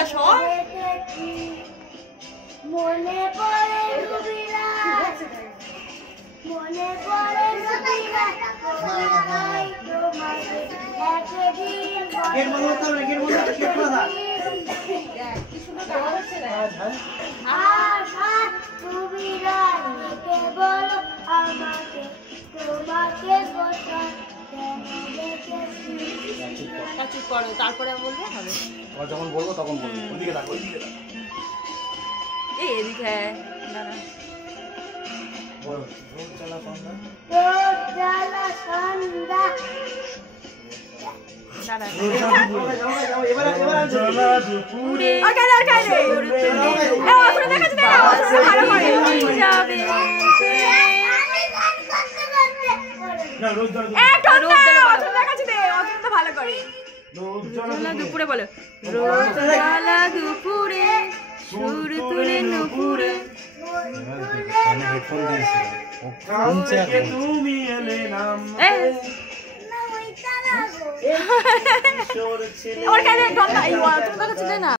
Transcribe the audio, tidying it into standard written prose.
যা সব মনে পড়ে রবিরাত মনে পড়ে রবিরাত তোমাকে একদিন গেট বন্ধ করতে হবে গেট বন্ধ গেট খোলা কি সুন্দর গান হচ্ছে না রবিরাত কে বলো আমাকে তোমাকে কথা চুপ করো তারপরে বলবো হবে যখন বলবো তখন বলবো ওদিকে দেখো এই এদিকে দাঁড়া বলো রোজ জ্বালা সন্ধ্যা দুপুরে বলো রোজ জ্বালা দুপুরে সুর তুলে নুপুরে হেডফোন দিয়েছিল তুমি এলে নাম আমার কাছে